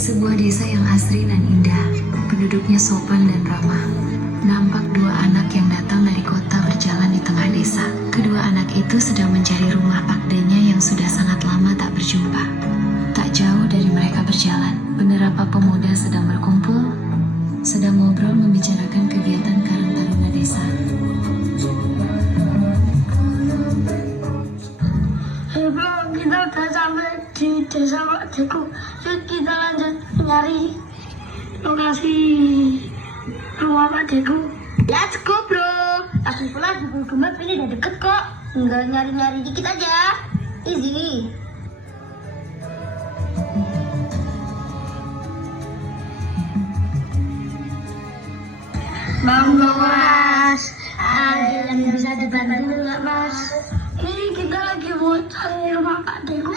Sebuah desa yang asri dan indah, penduduknya sopan dan ramah. Nampak dua anak yang datang dari kota berjalan di tengah desa. Kedua anak itu sedang mencari rumah pakdenya yang sudah sangat lama tak berjumpa. Tak jauh dari mereka berjalan, beberapa pemuda sedang berkumpul, sedang ngobrol membicarakan kegiatan Karang Taruna desa. Bro, kita udah sampai di desa Pak Deku. Yuk kita lanjut nyari lokasi rumah Pak Deku. Let's go bro. Lagi pula di Google Map ini udah deket kok. Tinggal nyari-nyari dikit aja. Easy. Monggo mas. Ada yang bisa dibantu nggak mas? Ini kita lagi mau cari rumah Pak Deku.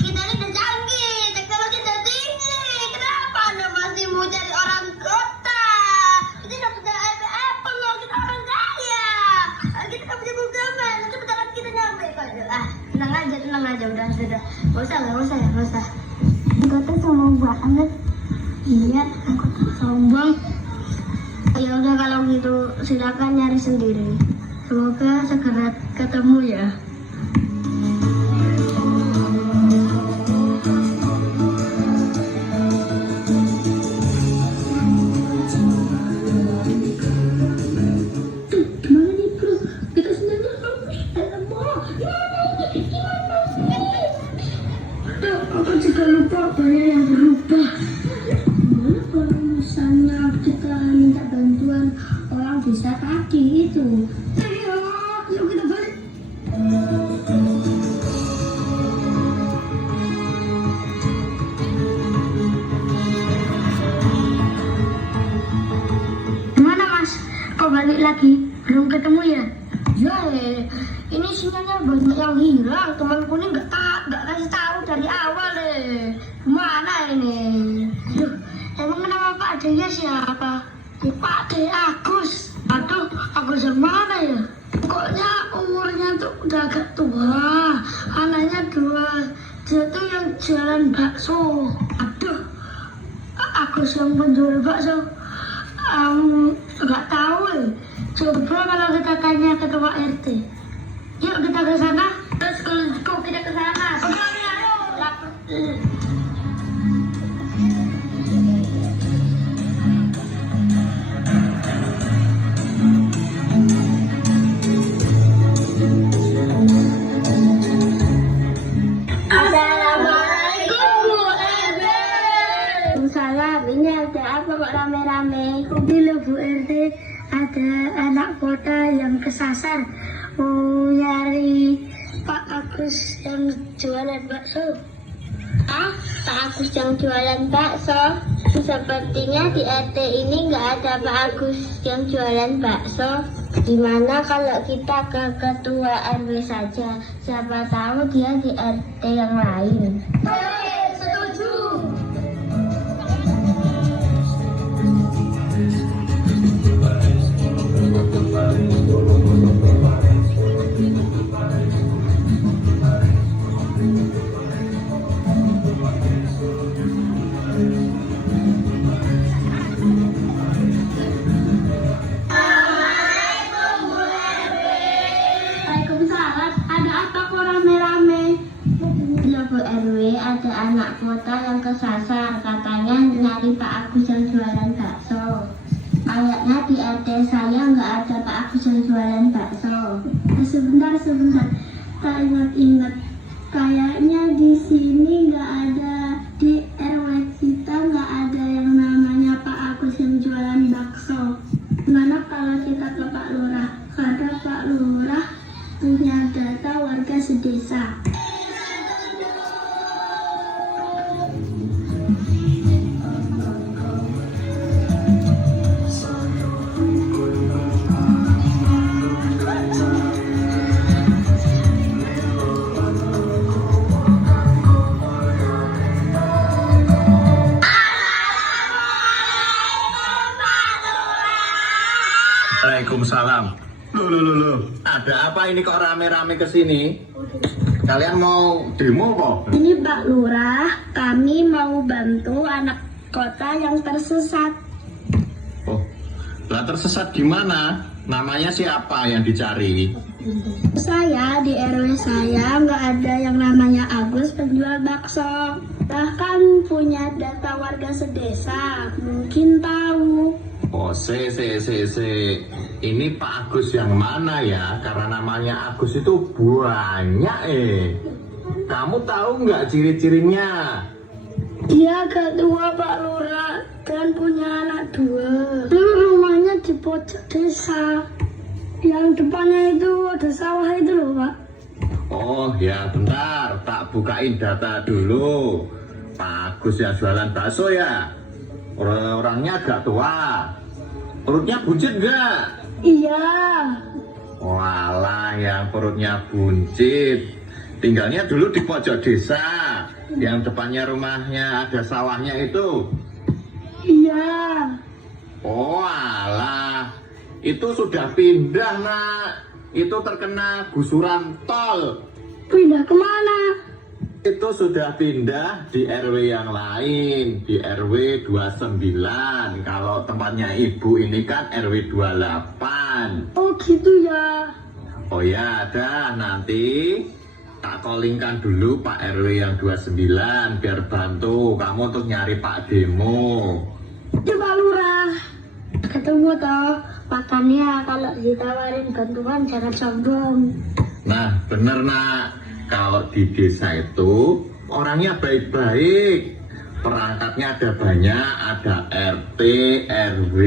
Kita ini udah canggih, teknologi udah tinggi. Kenapa anda masih mau cari orang kota? Kita udah punya Apple loh, kita orang kaya. Kita udah punya Google Maps, nanti bentar lagi kita nyampe kok. Tenang aja, udah. Gak usah. Kota sombong banget. Iya, aku tuh sombong. Ya udah kalau gitu silakan nyari sendiri. Semoga segera ketemu ya. Gimana nih bro? Kita sebenarnya aku juga lupa banyak yang berubah. Gimana kalau misalnya kita minta bantuan orang desa tadi itu? Yuk kita balik. Gimana mas? Kok balik lagi? Belum ketemu ya? Ya, ini sinyalnya banyak yang hilang. Temanku ini nggak kasih tahu dari awal deh. Mana ini? Aduh, emang nama Pak D-nya siapa? Pak D Agus. Aduh, Agus yang mana ya? Pokoknya umurnya tuh udah agak tua. Anaknya 2. Dia tuh yang jualan bakso. Aduh, Agus yang penjual bakso. Nggak tahu ya. Coba kalau kita tanya ketua RT. Yuk kita ke sana. Let's go kita ke sana. Oke, ayo. Assalamualaikum Bu RT. Salam, ini ada apa kok rame-rame? Ini Bu RT, ada anak kota yang kesasar mau nyari Pak Agus yang jualan bakso. Ah, Pak Agus yang jualan bakso? Sepertinya di RT ini nggak ada Pak Agus yang jualan bakso. Gimana kalau kita ke ketua RW saja? Siapa tahu dia di RT yang lain. Setuju. Waalaikumsalam. Ada apa kok rame-rame? Loh Bu RW, ada anak kota yang kesasar. Katanya nyari Pak Agus yang jualan bakso. Kayaknya di RT saya nggak ada Pak Agus yang jualan bakso. Sebentar. Tak ingat. Kayaknya di sini nggak ada. Di RW kita nggak ada yang namanya Pak Agus yang jualan bakso. Gimana kalau kita ke Pak Lurah? Karena Pak Lurah punya data warga sedesa. Waalaikumsalam. Loh. Ada apa ini kok rame-rame ke sini? Kalian mau demo kok? Ini Pak Lurah, kami mau bantu anak kota yang tersesat. Oh, lah tersesat gimana? Namanya siapa yang dicari? Saya di RW saya nggak ada yang namanya Agus penjual bakso. Bahkan punya data warga sedesa, mungkin tahu. Oh, ini Pak Agus yang mana ya? Karena namanya Agus itu banyak Kamu tahu nggak ciri-cirinya? Dia ketua Pak Lurah dan punya anak 2. Dulu rumahnya di pojok desa. Yang depannya itu ada sawah itu loh Pak. Oh ya, bentar, tak bukain data dulu. Pak Agus yang jualan bakso ya? Orangnya agak tua. Perutnya buncit nggak? Iya. Walah, yang perutnya buncit. Tinggalnya dulu di pojok desa. Yang depannya rumahnya ada sawahnya itu. Iya. Oh alah, itu sudah pindah nak. Itu terkena gusuran tol. Pindah kemana? Itu sudah pindah di RW yang lain, di RW 29. Kalau tempatnya ibu ini kan RW 28. Oh gitu ya. Oh ya, ada nanti tak callingkan dulu Pak RW yang 29 biar bantu kamu untuk nyari Pak Demo. Coba Lurah. Ketemu toh, makannya kalau ditawarin bantuan jangan sombong. Nah, bener nak. Kalau di desa itu orangnya baik-baik. Perangkatnya ada banyak, ada RT, RW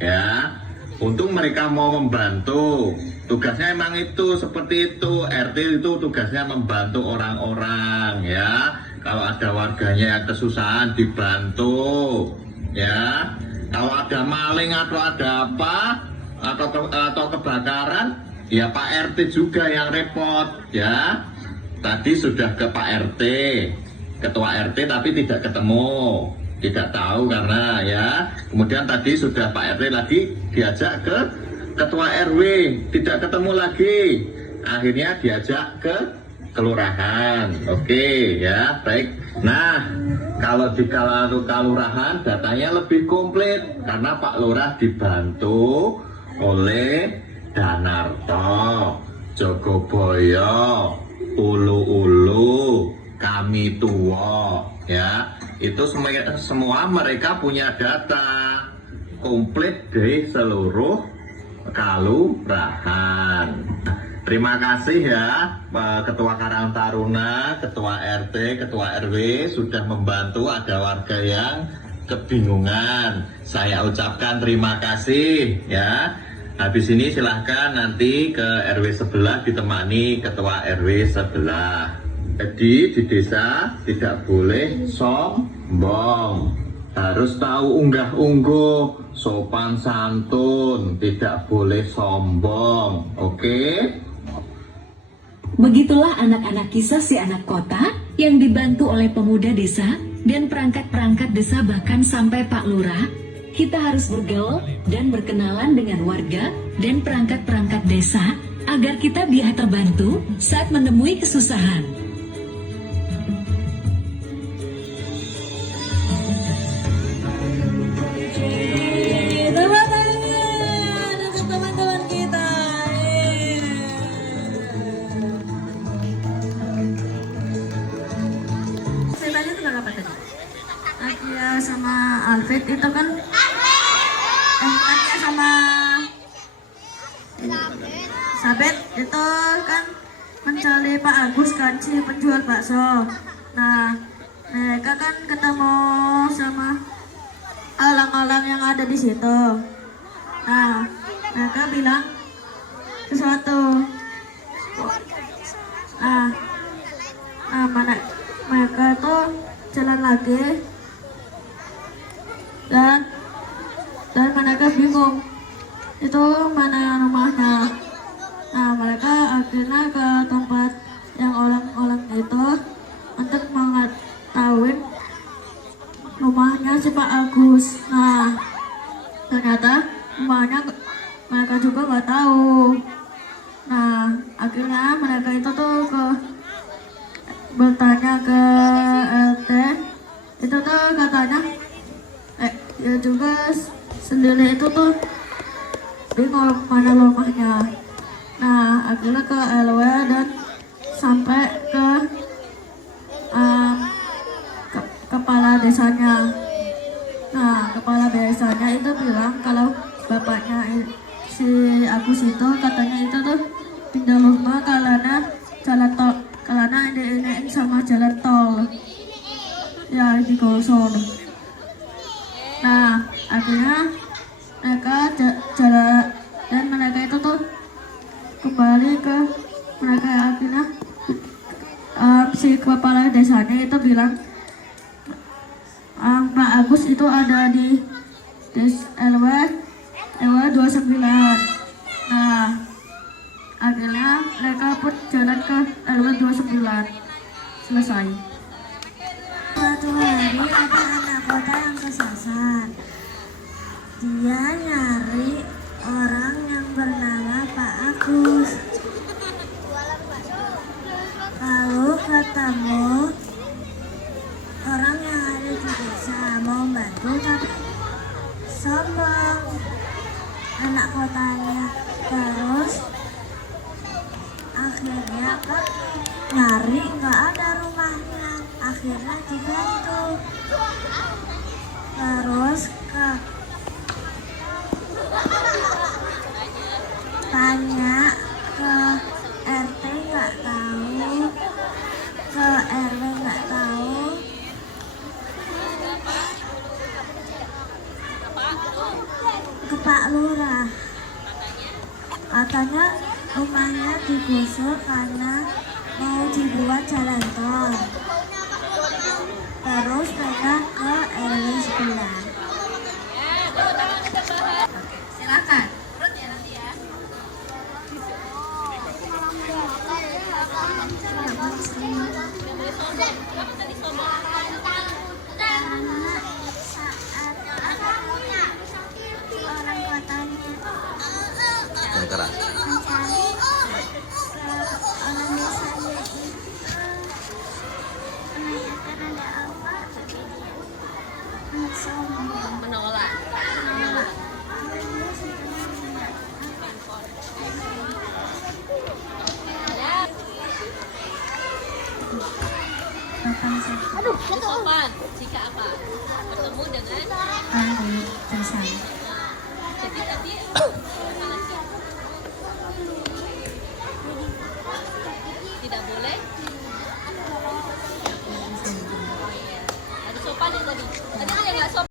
ya. Untung mereka mau membantu. Tugasnya emang itu seperti itu. RT itu tugasnya membantu orang-orang ya. Kalau ada warganya yang kesusahan dibantu ya. Kalau ada maling atau ada apa atau kebakaran, ya Pak RT juga yang repot ya. Tadi sudah ke Pak RT, ketua RT tapi tidak ketemu, tidak tahu karena ya. Kemudian tadi sudah Pak RT lagi diajak ke ketua RW, tidak ketemu lagi. Akhirnya diajak ke kelurahan. Oke ya, baik. Nah, kalau di kelurahan datanya lebih komplit karena Pak Lurah dibantu oleh Danarto, Jogoboyo, Ulu-ulu, Kami Tua ya. Itu semua mereka punya data komplit di seluruh kelurahan. Terima kasih ya Ketua Karang Taruna, Ketua RT, Ketua RW sudah membantu ada warga yang kebingungan. Saya ucapkan terima kasih ya. Habis ini silahkan nanti ke RW sebelah ditemani Ketua RW sebelah. Jadi di desa tidak boleh sombong. Harus tahu unggah-ungguh, sopan santun, tidak boleh sombong. Oke? Begitulah anak-anak kisah si anak kota yang dibantu oleh pemuda desa dan perangkat-perangkat desa bahkan sampai Pak Lurah. Kita harus bergaul dan berkenalan dengan warga dan perangkat-perangkat desa agar kita bisa terbantu saat menemui kesusahan. Teman-teman kita. Ceritanya tentang apa tadi? Nadia sama Alfred itu kan Nadia sama Sabet itu kan mencari Pak Agus kan si penjual bakso. Nah mereka kan ketemu sama orang-orang yang ada di situ. Nah mereka bilang sesuatu. Mana mereka tuh jalan lagi dan mereka bingung itu mana rumahnya. Nah mereka akhirnya ke tempat yang orang-orang itu untuk mengetahui rumahnya si Pak Agus. Nah ternyata rumahnya mereka juga nggak tahu. Nah akhirnya mereka itu tuh ke bertanya ke RT, itu tuh katanya ya juga sendiri itu tuh bingung mana rumahnya. Nah akhirnya ke LW dan sampai ke kepala desanya. Nah kepala desanya itu bilang kalau bapaknya si Agus itu katanya itu tuh pindah rumah karena jalan tol, karena ini sama jalan tol ya digosor. Nah akhirnya mereka jalan dan mereka itu tuh kembali ke mereka. Akhirnya si kepala desanya itu bilang Pak Agus itu ada di LW 29. Nah akhirnya mereka pun jalan ke LW 29. Selesai. Suatu hari ada anak kota yang kesasar. Dia nyari orang yang bernama Pak Agus. Lalu ketemu orang yang ada di desa mau bantu tapi sombong anak kotanya. Terus akhirnya kan nyari nggak ada rumahnya, akhirnya dibantu. Terus tanya ke RT nggak tahu, ke RW nggak tahu, ke Pak Lurah. Katanya rumahnya digusur karena mau dibuat jalan tol. Terus mereka ke RW sebelah. Silakan. Karena saat orang kotanya Yang keras. mencari ke orang desanya itu menanyakan ada apa, tapi dia sombong. Menolak. Aduh, Sopan jika apa? Bertemu dengan Ahli desa. jadi tadi tidak boleh. Ada sopan yang tadi. Tadi